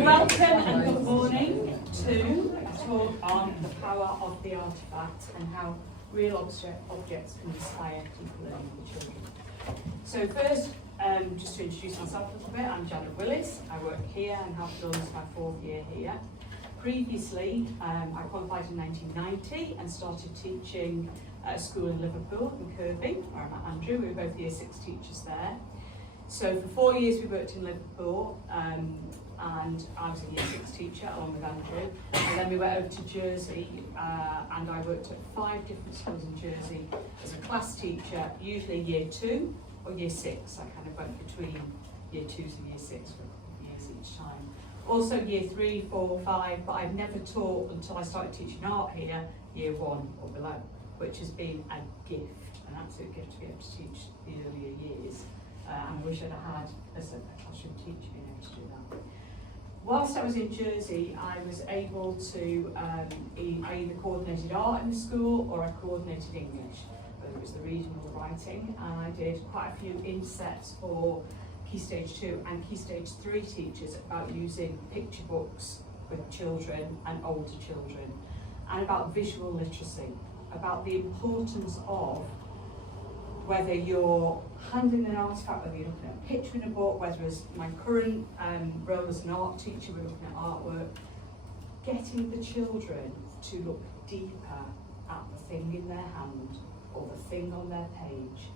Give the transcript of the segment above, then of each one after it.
Welcome and good morning to a talk on the power of the artefact and how real objects can inspire deep learning for children. So first, just to introduce myself a little bit, I'm Janet Willis. I work here and have done this my 4th year here. Previously, I qualified in 1990 and started teaching at a school in Liverpool, in Kirby, where I'm at Andrew. We were both year 6 teachers there. So for 4 years we worked in Liverpool, and I was a year 6 teacher along with Andrew. And then we went over to Jersey, and I worked at 5 different schools in Jersey as a class teacher, usually year 2 or year 6. I kind of went between year 2s and year 6 for a couple of years each time. Also year 3, 4, 5, but I've never taught until I started teaching art here, year 1 or below, which has been a gift, an absolute gift to be able to teach the earlier years. And I wish I'd had, as a classroom teacher, being able to do that. Whilst I was in Jersey, I was able to, I either coordinated art in the school or I coordinated English, whether it was the reading or the writing, and I did quite a few insets for Key Stage 2 and Key Stage 3 teachers about using picture books with children and older children, and about visual literacy, about the importance of whether you're handling an artefact, whether you're looking at a picture in a book, whether as my current role as an art teacher, we're looking at artwork, getting the children to look deeper at the thing in their hand or the thing on their page,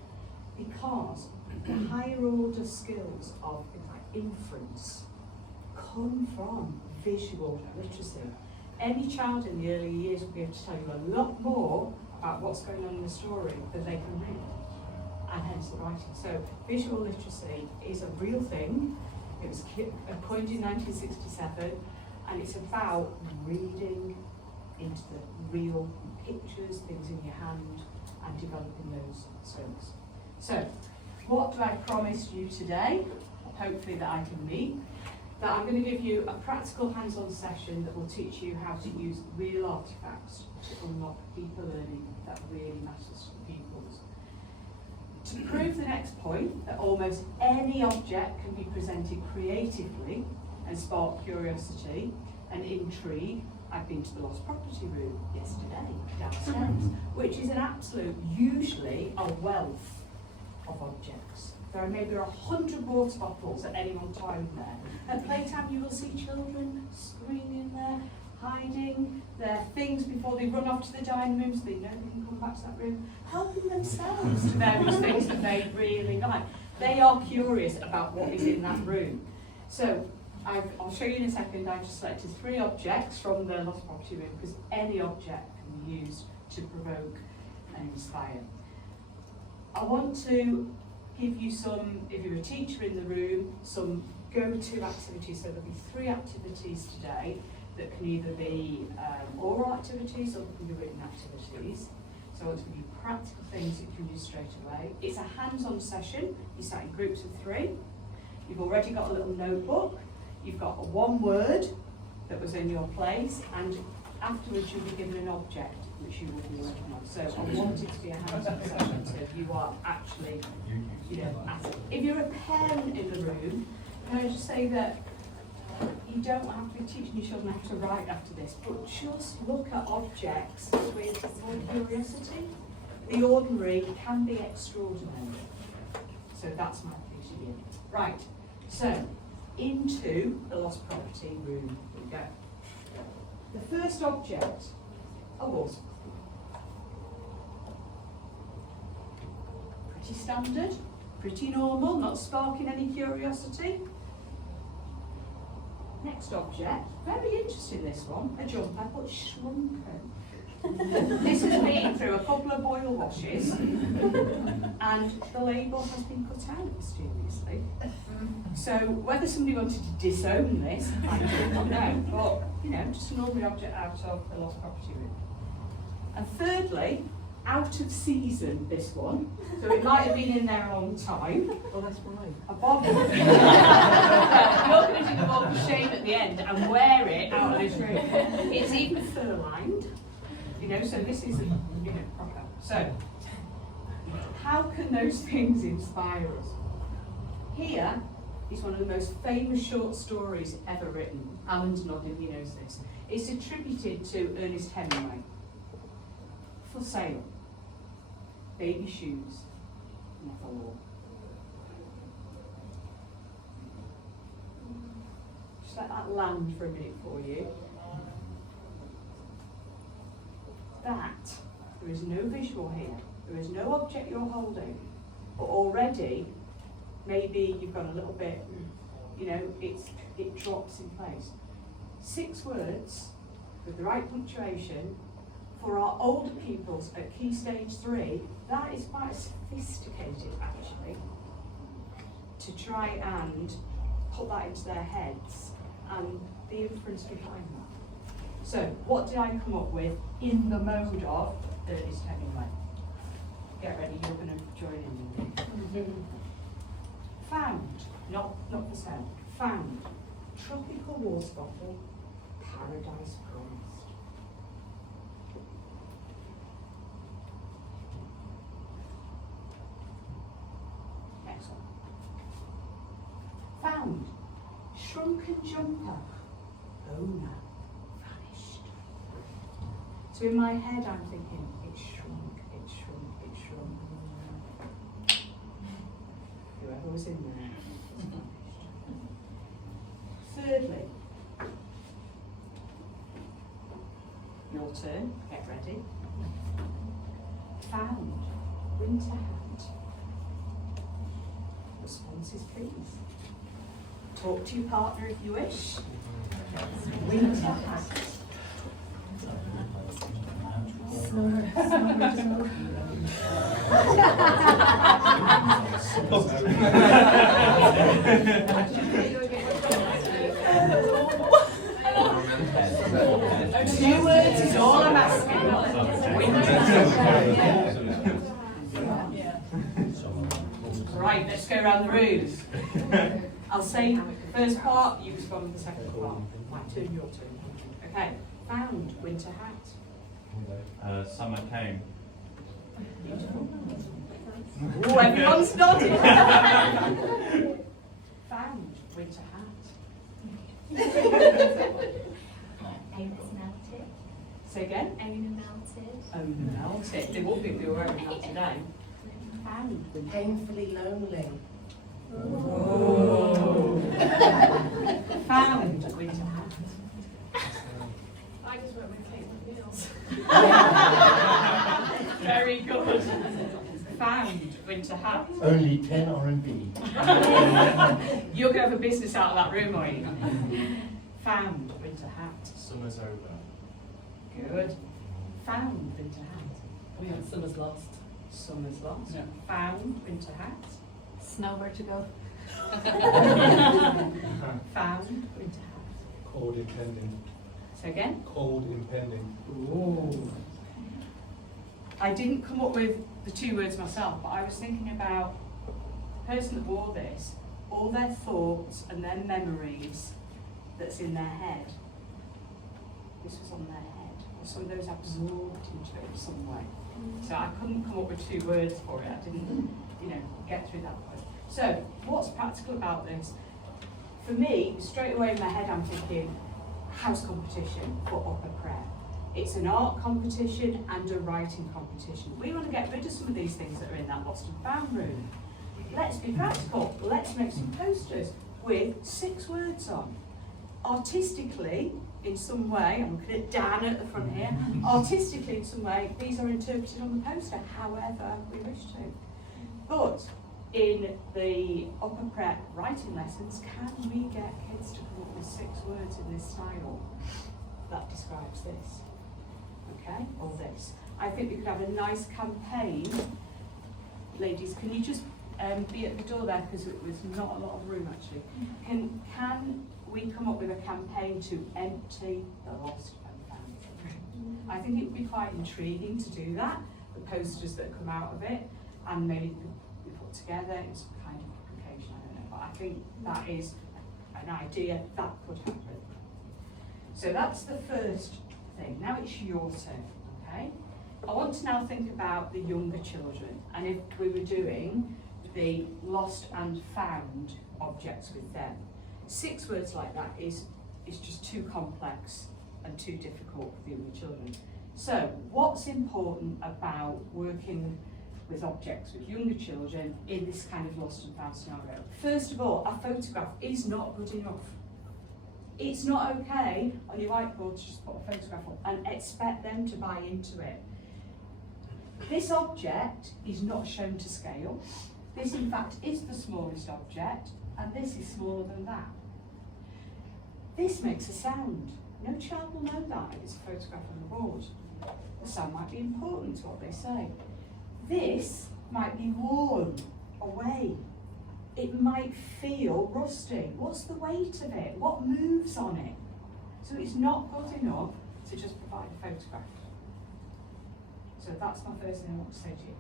because the higher order skills of things like inference come from visual literacy. Any child in the early years will be able to tell you a lot more about what's going on in the story than they can read, and hence the writing. So visual literacy is a real thing. It was coined in 1967, and it's about reading into the real pictures, things in your hand, and developing those skills. So what do I promise you today? Hopefully that I can meet. That I'm going to give you a practical hands-on session that will teach you how to use real artefacts to unlock deeper learning that really matters to pupils. To prove the next point, that almost any object can be presented creatively and spark curiosity and intrigue, I've been to the lost property room yesterday, downstairs, which is an absolute, usually a wealth of objects. There are maybe 100 water bottles at any one time there. At playtime you will see children screaming there, hiding their things before they run off to the dining room so they know they can come back to that room, helping themselves to various things that they really like. They are curious about what is in that room. So I'll show you in a second. I've just selected 3 objects from the lost property room because any object can be used to provoke and inspire. I want to give you some, if you're a teacher in the room, some go-to activities. So there'll be 3 activities today that can either be oral activities or they can be written activities. So I want to give you practical things that you can do straight away. It's a hands-on session. You start in groups of 3. You've already got a little notebook. You've got a 1 word that was in your place, and afterwards you'll be given an object which you will be working on. So I want it to be a hands-on session, so you are actually, at it. If you're a parent in the room, can I just say that you don't have to be teaching your children how to write after this, but just look at objects with more curiosity. The ordinary can be extraordinary. So that's my plea to you. Right, so into the lost property room we go. The first object, a water. Pretty standard, pretty normal, not sparking any curiosity. Next object, very interesting this one, a jumper, but shrunken. This has been through a couple of boil washes and the label has been cut out mysteriously. So whether somebody wanted to disown this, I do not know, but just an ordinary object out of the lost property room. And thirdly, out of season, this one. So it might have been in there a long time. Oh, that's right. A bottle. You're going to do the walk of shame at the end and wear it out of this room. It's even fur-lined, so this is proper. So, how can those things inspire us? Here is one of the most famous short stories ever written. Alan's nodding, he knows this. It's attributed to Ernest Hemingway. For sale. Baby shoes. Never wore. Just let that land for a minute for you. That, there is no visual here. There is no object you're holding. But already, maybe you've got a little bit, you know, it drops in place. 6 words with the right punctuation for our older pupils at Key Stage 3. That is quite sophisticated, actually, to try and put that into their heads and the inference behind that. So, what did I come up with in the mode of Ernest Hemingway? Get ready, you're going to join in. Found, not for sale, found, tropical water bottle, paradise promised. Next one. Found, shrunken jumper, owner, vanished. So in my head I'm thinking, it shrunk, it shrunk, it shrunk. Whoever was in there. Thirdly, your turn, get ready. Found, winter hat. Responses please. Talk to your partner if you wish. Winter hat. Two words is all I'm asking. Right, let's go around the room. I'll say the first part, you respond with the second part. My turn, your turn. Okay, found, winter hat. Summer came. Beautiful. Oh, everyone's nodding. Found, winter hat. Owner melted. Say again? Owner melted. Owner melted. They would be if they were wearing that today. Found, winter hat. Painfully lonely. Oh. Found, winter hat. I just went with Kate Meals. Very good. Found, winter hat. Only 10 R&B. You're going to have a business out of that room, are you? Found, winter hat. Summer's over. Good. Found, winter hat. We had Summer's Lost. Summer's lost. Yeah. Found, winter hat. Nowhere to go. Found, winter hat. Cold impending. So again? Cold impending. Ooh. I didn't come up with the 2 words myself, but I was thinking about the person that wore this, all their thoughts and their memories that's in their head. This was on their head. Or some of those absorbed into it in some way. So I couldn't come up with 2 words for it. I didn't, get through that word. So, what's practical about this? For me, straight away in my head I'm thinking, house competition for upper prep. It's an art competition and a writing competition. We want to get rid of some of these things that are in that lost and found room. Let's be practical. Let's make some posters with 6 words on. Artistically, in some way, I'm looking at Dan at the front here, artistically in some way, these are interpreted on the poster, however we wish to. But in the upper prep writing lessons, can we get kids to come up with 6 words in this style that describes this? Okay, or this. I think we could have a nice campaign. Ladies, can you just be at the door there, because it was not a lot of room actually. Can we come up with a campaign to empty the lost and found? I think it would be quite intriguing to do that, the posters that come out of it, and maybe be put together in some kind of application, I don't know, but I think that is an idea that could happen. So that's the first thing. Now it's your turn, okay? I want to now think about the younger children, and if we were doing the lost and found objects with them. 6 words like that is just too complex and too difficult for the younger children. So what's important about working with objects with younger children in this kind of lost and found scenario? First of all, a photograph is not good enough. It's not okay on your whiteboard to just put a photograph up and expect them to buy into it. This object is not shown to scale. This in fact is the smallest object, and this is smaller than that. This makes a sound. No child will know that if it's a photograph on the board. The sound might be important to what they say. This might be worn away. It might feel rusty. What's the weight of it? What moves on it? So it's not good enough to just provide a photograph. So that's my first thing I want to say to you.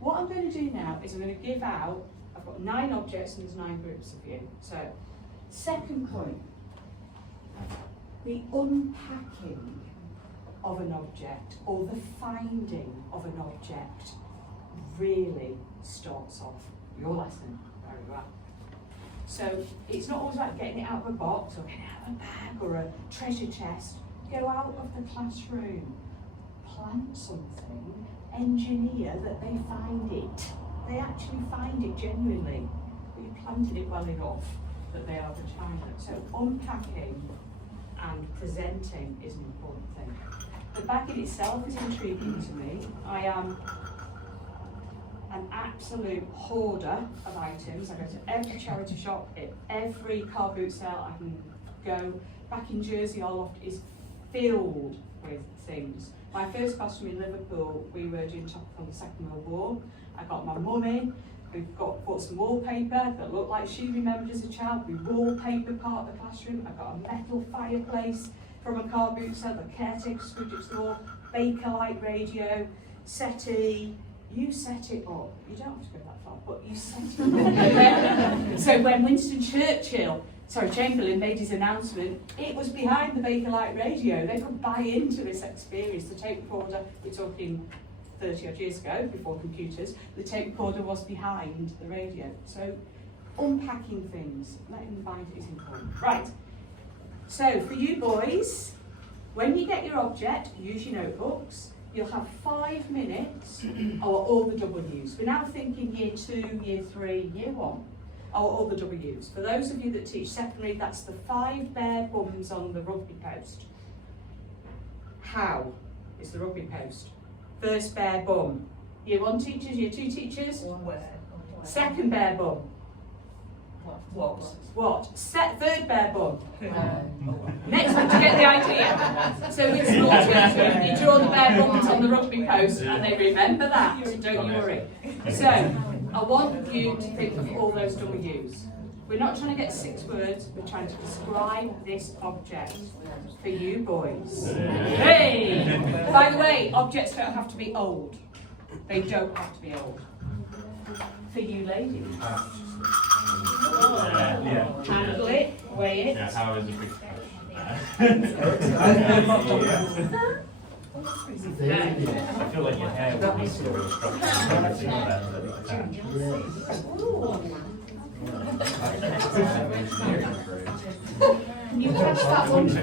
What I'm going to do now is I'm going to give out, I've got 9 objects and there's 9 groups of you. So, second point, the unpacking of an object or the finding of an object really starts off your lesson very well. So it's not always about getting it out of a box or getting it out of a bag or a treasure chest. Go out of the classroom, plant something, engineer that they find it. They actually find it genuinely, but you planted it well enough that they are the child. So unpacking and presenting is an important thing. The bag in itself is intriguing to me. I am an absolute hoarder of items. I go to every charity shop, every car boot sale I can go. Back in Jersey, our loft is filled with things. My first classroom in Liverpool, we were doing topic on the Second World War. I got my mum in. We've bought some wallpaper that looked like she remembered as a child. We wallpapered part of the classroom. I got a metal fireplace from a car boot sale. The caretaker screwed it to the wall. Bakelite radio, settee. You set it up. You don't have to go that far, but you set it up. So when Winston Chamberlain made his announcement, it was behind the Bakelite radio. They could buy into this experience. The tape recorder, we're talking 30 odd years ago, before computers, the tape recorder was behind the radio. So unpacking things, letting them find it is important. Right, so for you boys, when you get your object, use your notebooks. You'll have 5 minutes or all the W's. We're now thinking year 2, year 3, year 1, or all the W's. For those of you that teach secondary, that's the 5 bare bums on the rugby post. How is the rugby post? First bare bum. Year 1 teachers, year 2 teachers? Second bare bum. What? Third bare bum. Next one to get the idea. So with small children, you draw the bare bums on the rugby post and they remember that, don't you worry. So I want you to think of all those W's. We're not trying to get 6 words, we're trying to describe this object for you boys. Hey! By the way, objects don't have to be old. They don't have to be old. For you ladies. Handle it, weigh it. Yeah, how is it? I feel like your hair would be sort of structured. Can you touch that one to the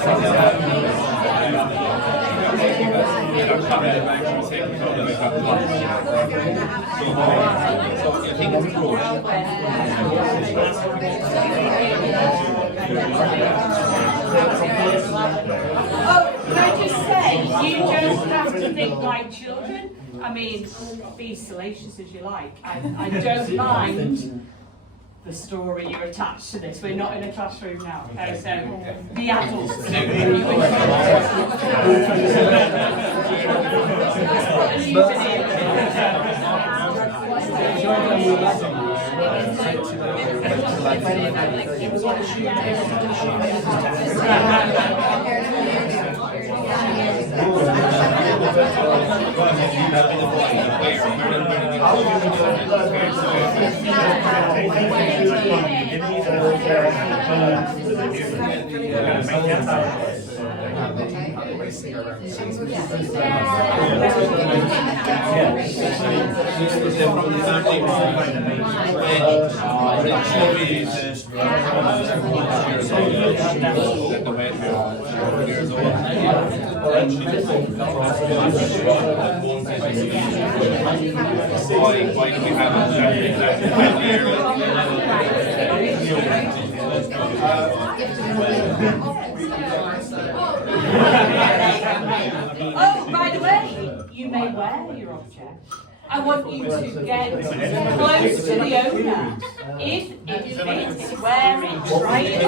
Oh, can I just say, you don't have to think like children. I mean, be salacious as you like. I don't mind the story you're attached to this. We're not in a classroom now, okay? So, the adults don't really Oh, by the way, you may wear your object. I want you to get close to the owner. If it fits, wear it, try it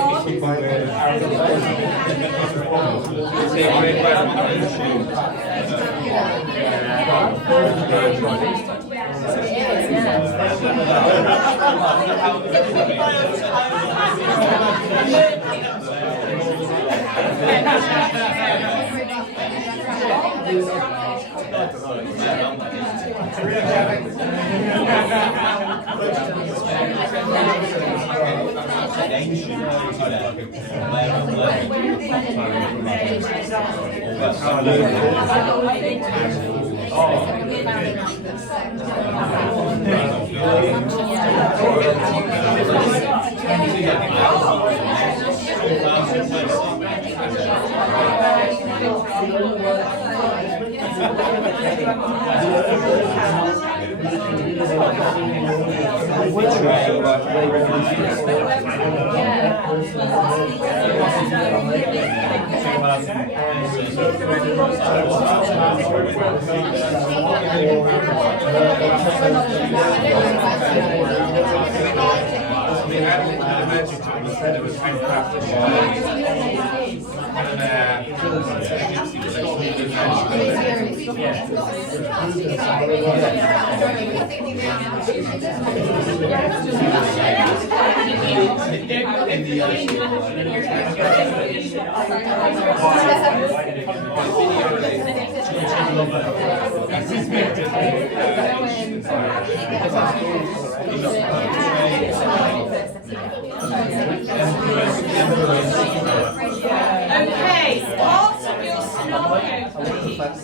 Okay, part of your scenario, please.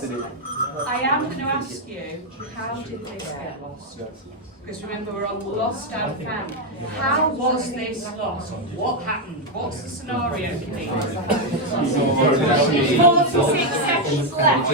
I am going to ask you, how did this get lost? Because remember, we're on lost and found. How was this lost? What happened? What's the scenario, please? 46 seconds left.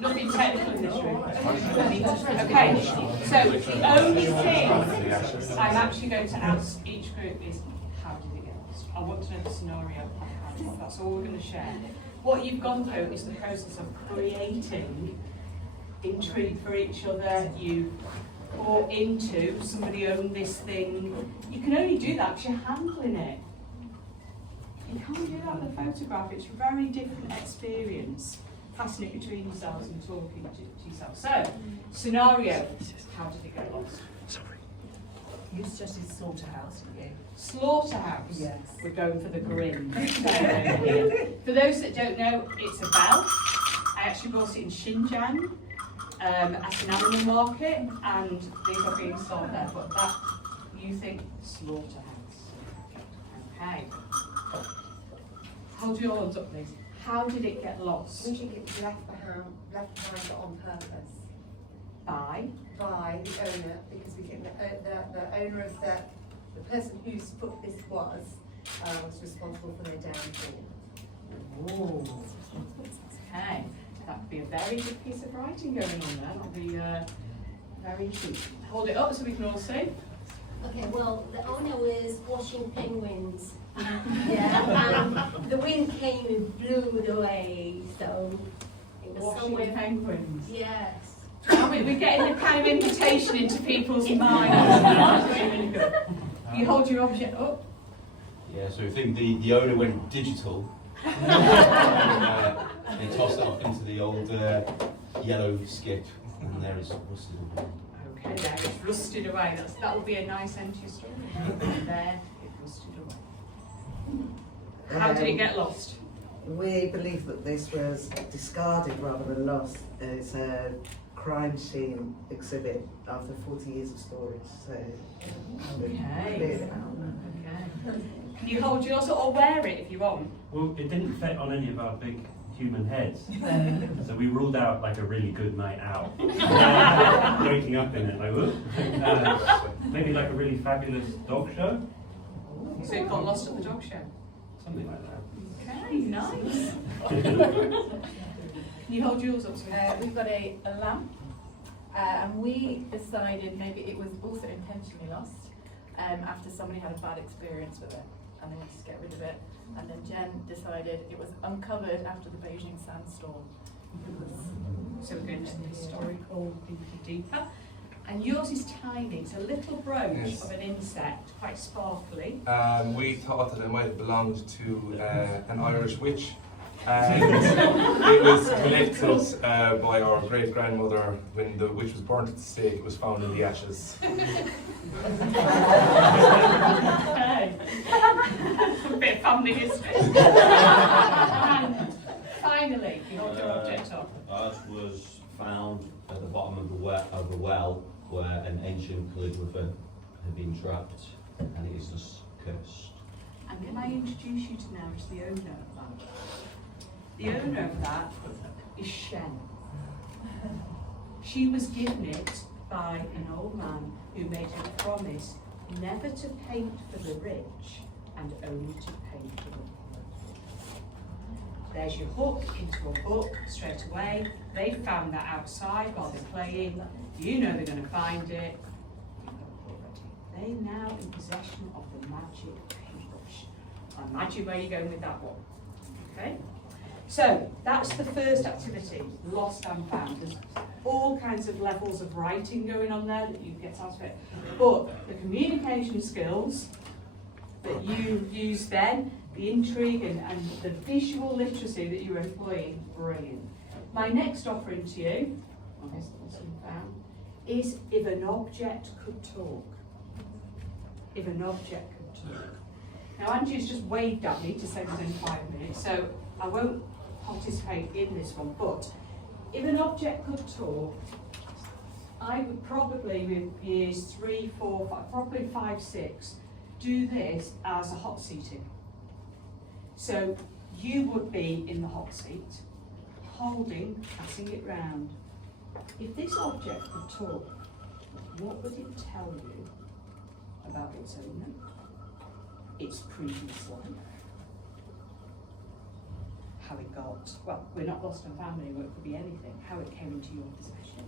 Nothing technical in this room. Okay, so the only thing I'm actually going to ask each group is, how did it get lost? I want to know the scenario. That's all we're going to share. What you've gone through is the process of creating intrigue for each other. You've or into, somebody owned this thing. You can only do that because you're handling it. You can't do that with a photograph. It's a very different experience, passing it between yourselves and talking to yourself. So, scenario, how did it get lost? You suggested slaughterhouse, didn't you? Slaughterhouse. Yes. We're going for the grin. For those that don't know, it's a bell. I actually bought it in Xinjiang at an animal market, and these are being sold there. But that, you think slaughterhouse. Okay. Hold your arms up, please. How did it get lost? We think it was left behind but on purpose By? by the owner, because we think the owner of the person whose foot this was responsible for their downfall. Oh. Okay. That would be a very good piece of writing going on there. That would be very cheap. Hold it up so we can all see. Okay, well, the owner was washing penguins. Yeah, and the wind came and blew it away, so it was Washing somewhere. penguins. Yes. We're getting the kind of invitation into people's minds. Really good. You hold your object up. Yeah, so I think the owner went digital. They tossed it off into the old yellow skip, and there it's rusted away. Okay, there it's rusted away. That would be a nice end to your story. There it rusted away. How did it get lost? We believe that this was discarded rather than lost. It's a crime scene exhibit after 40 years of storage, so we Okay. cleared it out. Okay. Can you hold yours or wear it if you want? Well, it didn't fit on any of our big human heads. So we ruled out like a really good night out. Waking up in it, like, whoop. Maybe like a really fabulous dog show? So it got lost at the dog show? Something like that. Okay, nice. Can you hold yours up? We've got a lamp, and we decided maybe it was also intentionally lost after somebody had a bad experience with it and they wanted to get rid of it. And then Jen decided it was uncovered after the Beijing sandstorm. So we're going to the historical deeper. And yours is tiny. It's a little brooch Yes. of an insect, quite sparkly. We thought that it might have belonged to an Irish witch. And it was collected by our great grandmother when the witch was burnt at the stake. It was found in the ashes. Okay. A bit of family history. And finally, you hold your object up. Ours was found at the bottom of a well where an ancient calligrapher had been trapped, and it is just cursed. And can I introduce you to now as the owner of that? The owner of that is Shen. She was given it by an old man who made her promise never to paint for the rich and only to paint for the poor. There's your hook into a book straight away. They found that outside while they're playing. You know they're going to find it. They're now in possession of the magic paintbrush. I imagine where you're going with that one. Okay? So that's the first activity, lost and found. There's all kinds of levels of writing going on there that you get out of it. But the communication skills that you use then, the intrigue and the visual literacy that you're employing, brilliant. My next offering to you, on this lost and found, is if an object could talk. If an object could talk. Now Angie's just waved at me to say within 5 minutes, so I won't participate in this one, but if an object could talk, I would probably, with years 3, 4, 5, probably 5, 6, do this as a hot seating. So you would be in the hot seat, holding, passing it round. If this object could talk, what would it tell you about its owner, its previous life, how it got, well, we're not lost and found anymore, it could be anything, how it came into your possession.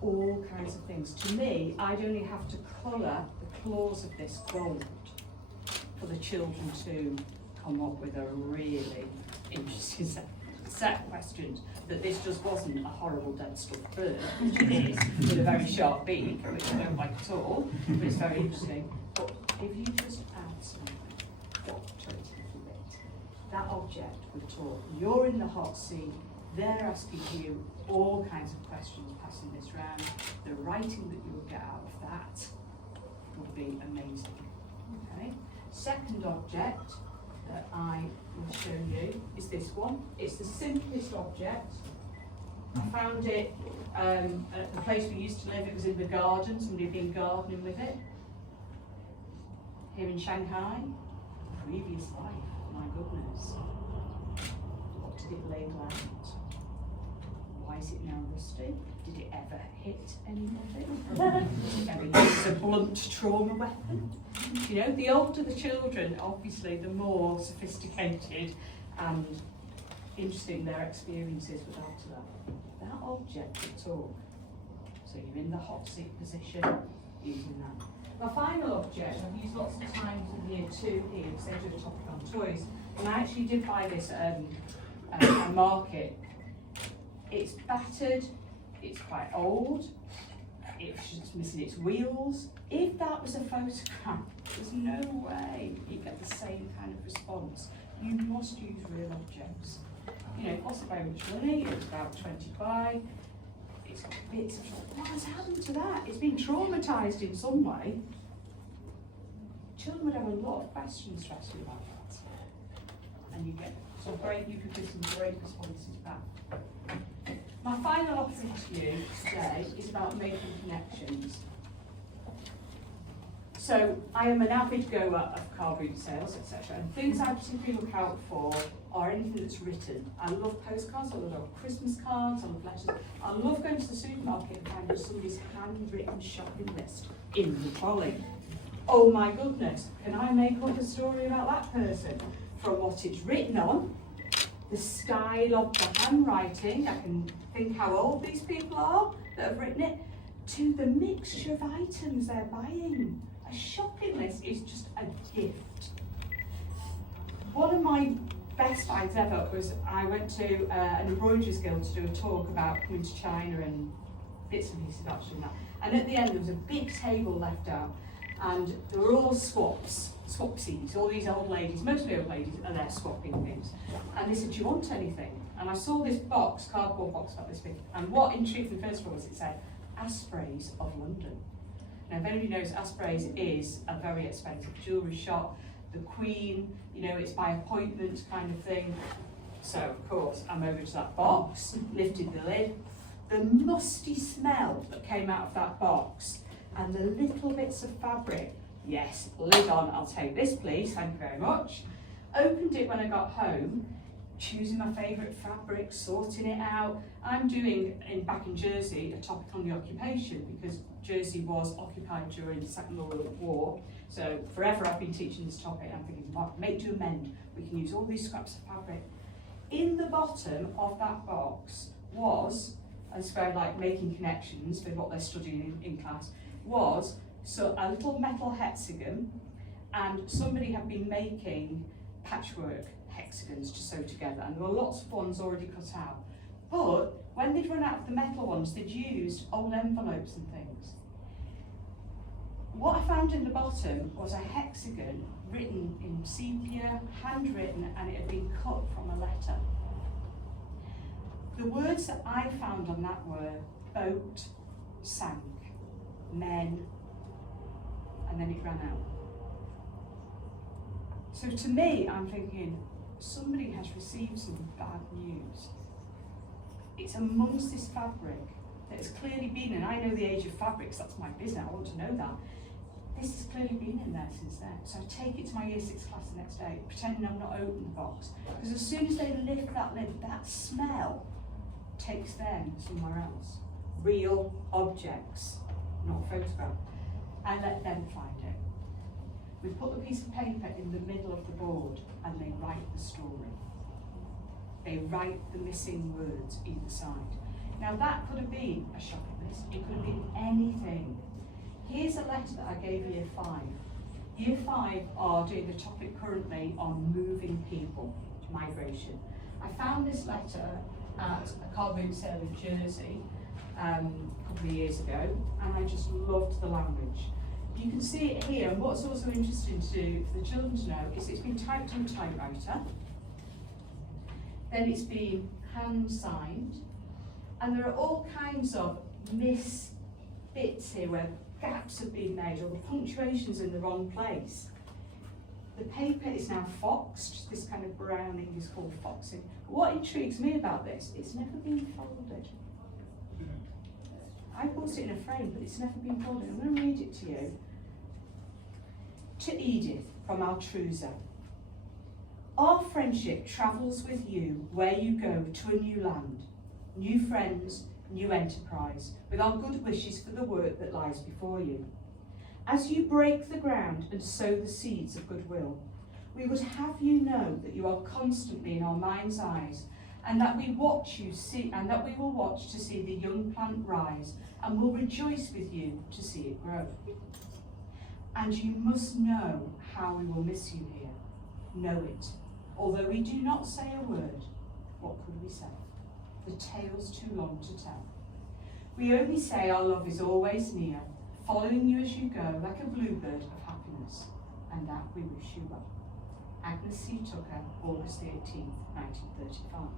All kinds of things. To me, I'd only have to colour the claws of this gold for the children to come up with a really interesting set. set of questions, that this just wasn't a horrible dead stuffed bird, which it is, with a very sharp beak, which I don't like at all, but it's very interesting. But if you just add some doctor a little bit, that object would talk. You're in the hot seat, they're asking you all kinds of questions, passing this round. The writing that you will get out of that would be amazing. Okay. Second object that I will show you is this one. It's the simplest object. I found it at the place we used to live. It was in the garden. Somebody had been gardening with it. Here in Shanghai, previous life, my goodness. What did it label out? Why is it now rusty? Did it ever hit anybody? Did it ever use a blunt trauma weapon? You know, the older the children, obviously, the more sophisticated and interesting their experiences would add to that. That object would talk. So you're in the hot seat position using that. My final object, I've used lots of times in year 2 here, because they do a topic on toys, and I actually did buy this at a market. It's battered, it's quite old, it's just missing its wheels. If that was a photograph, there's no way you get the same kind of response. You must use real objects. You know, it costs very much money, it's about 25. It's got bits of, what has happened to that? It's been traumatised in some way. Children would have a lot of questions to ask you about that. And you get some great, you could get some great responses back. My final offer to you today is about making connections. So I am an avid goer of car boot sales, etc. And things I particularly look out for are anything that's written. I love postcards, I love Christmas cards, I love letters. I love going to the supermarket and finding somebody's handwritten shopping list in the trolley. Oh my goodness, can I make up a story about that person? From what it's written on, the style of the handwriting, I can think how old these people are that have written it, to the mixture of items they're buying. A shopping list is just a gift. One of my best finds ever was I went to an embroidery guild to do a talk about coming to China and bits and pieces about doing that. And at the end there was a big table left out and there were all swapsies, all these old ladies, mostly old ladies, are there swapping things. And they said, do you want anything? And I saw this box, cardboard box about this big, and what intrigued me first of all was it said, Aspreys of London. Now, if anybody knows, Aspreys is a very expensive jewellery shop. The Queen, you know, it's by appointment kind of thing. So, of course, I'm over to that box, lifted the lid. The musty smell that came out of that box and the little bits of fabric. Yes, lid on, I'll take this please, thank you very much. Opened it when I got home, choosing my favourite fabric, sorting it out. I'm doing, back in Jersey, a topic on the occupation because Jersey was occupied during the Second World War. So forever I've been teaching this topic and I'm thinking, make to amend, we can use all these scraps of fabric. In the bottom of that box was, and it's very like making connections with what they're studying in class, was so a little metal hexagon, and somebody had been making patchwork hexagons to sew together, and there were lots of ones already cut out. But when they'd run out of the metal ones, they'd used old envelopes and things. What I found in the bottom was a hexagon written in sepia, handwritten, and it had been cut from a letter. The words that I found on that were boat, sank, men, and then it ran out. So to me, I'm thinking, somebody has received some bad news. It's amongst this fabric that has clearly been, and I know the age of fabrics, that's my business, I want to know that. This has clearly been in there since then. So I take it to my year 6 class the next day, pretending I've not opened the box. Because as soon as they lift that lid, that smell takes them somewhere else. Real objects, not photograph. I let them find it. We put the piece of paper in the middle of the board and they write the story. They write the missing words either side. Now that could have been a shopping list, it could have been anything. Here's a letter that I gave Year 5. Year 5 are doing a topic currently on moving people, migration. I found this letter at a car boot sale in Jersey a couple of years ago, and I just loved the language. You can see it here, and what's also interesting for the children to know is it's been typed on a typewriter, then it's been hand signed, and there are all kinds of miss bits here where gaps have been made or the punctuation's in the wrong place. The paper is now foxed, this kind of browning is called foxing. But what intrigues me about this, it's never been folded. I bought it in a frame, but it's never been folded. I'm going to read it to you. To Edith from Altruza. Our friendship travels with you where you go to a new land, new friends, new enterprise, with our good wishes for the work that lies before you. As you break the ground and sow the seeds of goodwill, we would have you know that you are constantly in our mind's eyes, and that we watch you see, and that we will watch to see the young plant rise, and will rejoice with you to see it grow. And you must know how we will miss you here. Know it. Although we do not say a word, what could we say? The tale's too long to tell. We only say our love is always near, following you as you go, like a bluebird of happiness, and that we wish you well. Agnes C. Tucker, August the 18th, 1935.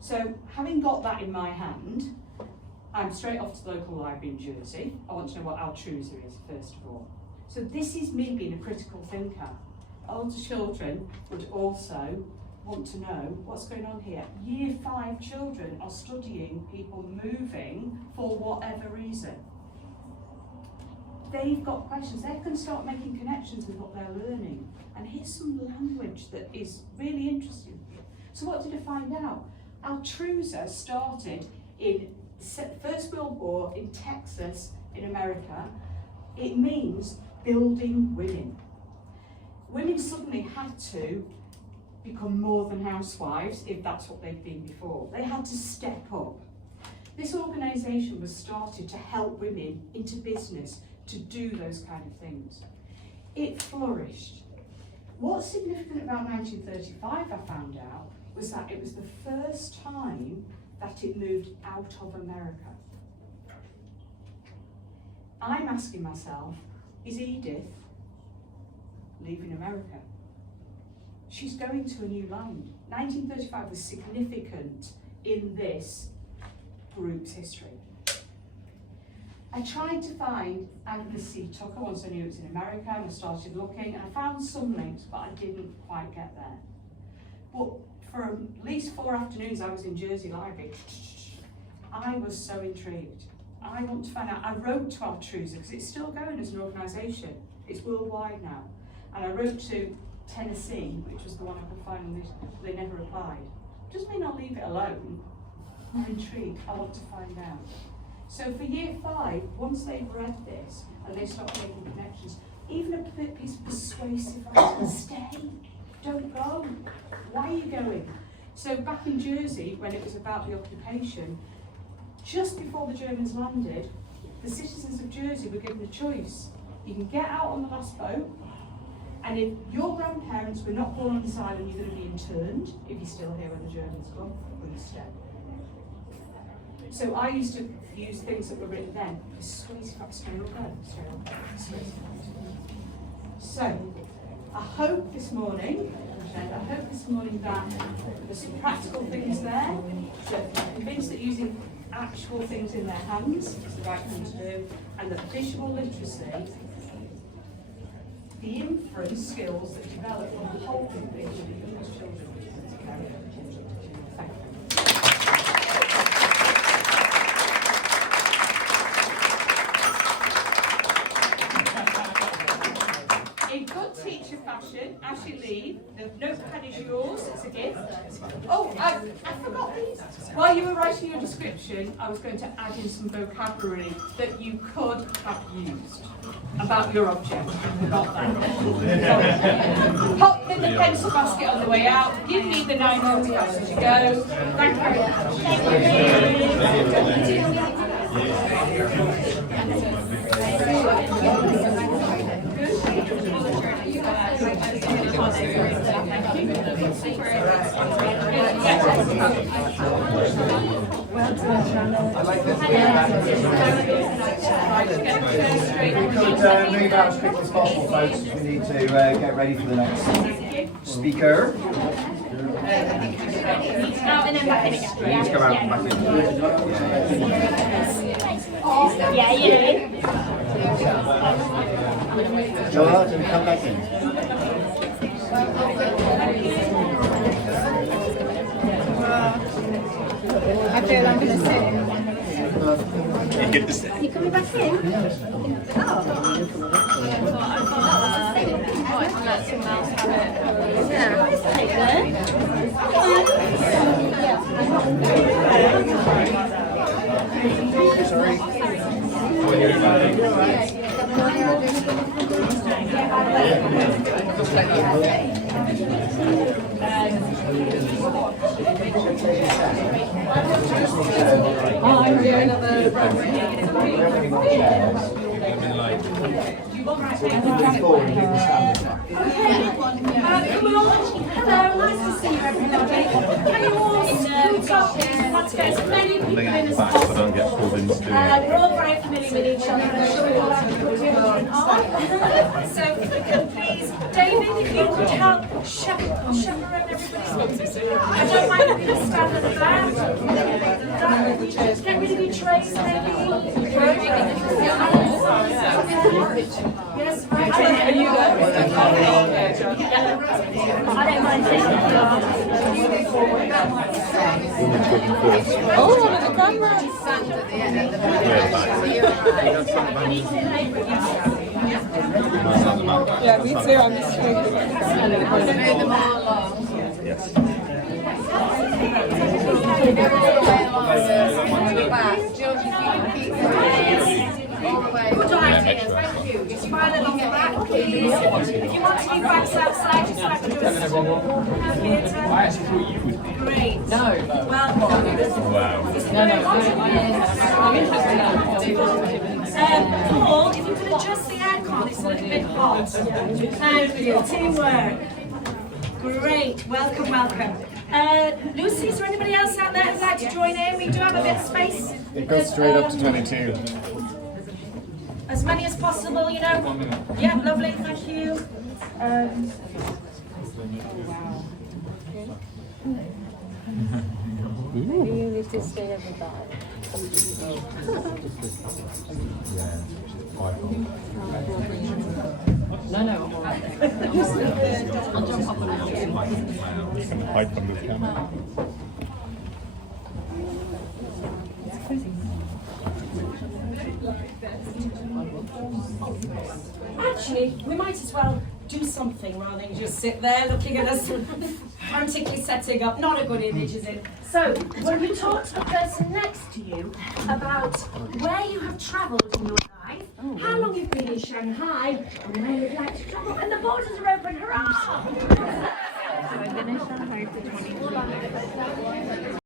So, having got that in my hand, I'm straight off to the local library in Jersey. I want to know what Altruza is, first of all. So this is me being a critical thinker. Older children would also want to know what's going on here. Year 5 children are studying people moving for whatever reason. They've got questions. They can start making connections with what they're learning. And here's some language that is really interesting. So what did I find out? Altruza started in First World War in Texas, in America. It means building women. Women suddenly had to become more than housewives, if that's what they'd been before. They had to step up. This organisation was started to help women into business, to do those kind of things. It flourished. What's significant about 1935, I found out, was that it was the first time that it moved out of America. I'm asking myself, is Edith leaving America? She's going to a new land. 1935 was significant in this group's history. I tried to find Agnes C. Tucker once I knew it was in America, and I started looking, and I found some links, but I didn't quite get there. But for at least 4 afternoons I was in Jersey Library, I was so intrigued. I want to find out. I wrote to Altruza, because it's still going as an organisation. It's worldwide now. And I wrote to Tennessee, which was the one I could find on this, they never replied. Doesn't mean I'll leave it alone. I'm intrigued, I want to find out. So for year 5, once they've read this and they start making connections, even a piece of persuasive writing, stay, don't go. Why are you going? So back in Jersey, when it was about the occupation, just before the Germans landed, the citizens of Jersey were given a choice. You can get out on the last boat, and if your grandparents were not born on this island, you're going to be interned, if you're still here when the Germans come, or you stay. So I used to use things that were written then. So, I hope this morning that there's some practical things there, that I'm convinced that using actual things in their hands is the right thing to do, and that visual literacy, the inference skills that develop from holding things that you as children. Thank you. In good teacher fashion, as you leave, the notepad is yours, it's a gift. Oh, I forgot these. While you were writing your description, I was going to add in some vocabulary that you could have used about your object. I forgot that. Pop in the pencil basket on the way out. Give me the 9 photographs as you go. Thank you very much. Thank you. We could move out as quickly as possible, folks, as we need to get ready for the next speaker. And then back in again. Please come out and back in. Yeah, yeah. Joel, can we come back in? I feel I'm going to sit. You coming back in? I'm doing another Hello, nice to see you everybody. Can you all scoot up? Let's go. So many people in this back so I don't get pulled into doing it. we're all very familiar with each other. I'm sure you all have to put different on. So if we can please, David, if you could help chaperone everybody's. I don't mind if you just stand at the back. Get rid of your trays, maybe. Yes, right. Are you there? I don't mind taking Oh, look at the camera. Yeah, me too. I'm just trying Good idea, thank you. Just smile along the back, please. If you want to leave bags outside, just so I can do a theatre. I actually thought you would be. Great. No. Well, Paul, if you could adjust the aircon, it's a little bit hot. Thank you. Teamwork. Great. Welcome, welcome. Lucy, is there anybody else out there who'd like to join in? We do have a bit of space. It goes straight up to 22. As many as possible, you know. Yeah, lovely, thank you. Maybe you need to stay at the back. No, I'll jump up and out. Can hide from the camera. Actually, we might as well do something rather than just sit there looking at us frantically setting up. Not a good image, is it? So, when you talk to the person next to you about where you have travelled in your life, how long you've been in Shanghai, and where you'd like to travel, and the borders are open, hurrah! So I've been in Shanghai for 22 years.